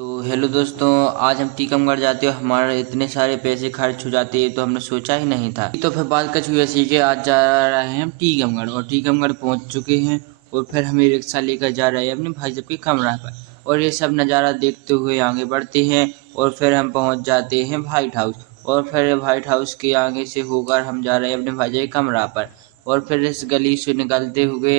तो हेलो दोस्तों, आज हम टीकमगढ़ जाते हो हमारे इतने सारे पैसे खर्च हो जाते हैं तो हमने सोचा ही नहीं था। तो फिर बात कछ हुई ऐसी कि आज जा रहे हैं हम टीकमगढ़ और टीकमगढ़ पहुंच चुके हैं और फिर हमें रिक्शा लेकर जा रहे हैं अपने भाई साहब के कमरा पर और ये सब नज़ारा देखते हुए आगे बढ़ते हैं और फिर हम पहुंच जाते हैं व्हाइट हाउस और फिर व्हाइट हाउस के आगे से होकर हम जा रहे हैं अपने भाई साहब के कमरा पर और फिर इस गली से निकलते हुए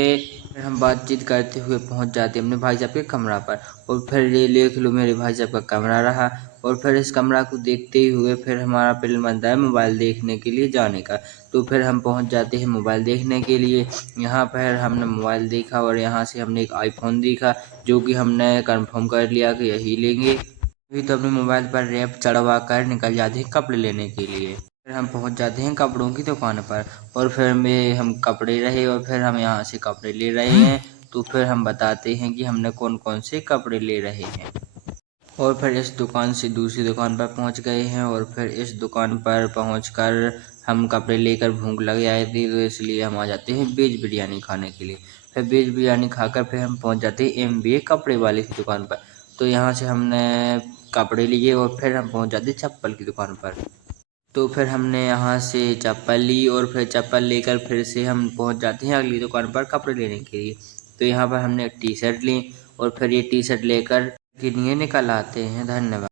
फिर हम बातचीत करते हुए पहुंच जाते हैं अपने भाई साहब के कमरा पर और फिर ये देख लो मेरे भाई साहब का कमरा रहा और फिर इस कमरा को देखते ही हुए फिर हमारा प्लान बनता है मोबाइल देखने के लिए जाने का। तो फिर हम पहुंच जाते हैं मोबाइल देखने के लिए। यहाँ पर हमने मोबाइल देखा और यहाँ से हमने एक आईफोन देखा जो कि हमने कंफर्म कर लिया कि यही लेंगे। अभी तो अपने मोबाइल पर रैप चढ़वा कर निकल जाते हैं कपड़े लेने के लिए। फिर हम पहुंच जाते हैं कपड़ों की दुकान पर और फिर में हम कपड़े रहे और फिर हम यहाँ से कपड़े ले रहे हैं। तो फिर हम बताते हैं कि हमने कौन कौन से कपड़े ले रहे हैं और फिर इस दुकान से दूसरी दुकान पर पहुंच गए हैं और फिर इस दुकान पर पहुंचकर हम कपड़े लेकर भूख लग आई थी तो इसलिए हम आ जाते हैं वेज बिरयानी खाने के लिए। फिर वेज बिरयानी खाकर फिर हम पहुंच जाते हैं MBA कपड़े वाले की दुकान पर। तो यहाँ से हमने कपड़े लिए और फिर हम पहुंच जाते चप्पल की दुकान पर। तो फिर हमने यहाँ से चप्पल ली और फिर चप्पल लेकर फिर से हम पहुँच जाते हैं अगली दुकान पर कपड़े लेने के लिए। तो यहाँ पर हमने टी शर्ट ली और फिर ये टी शर्ट लेकर के लिए निकल आते हैं। धन्यवाद।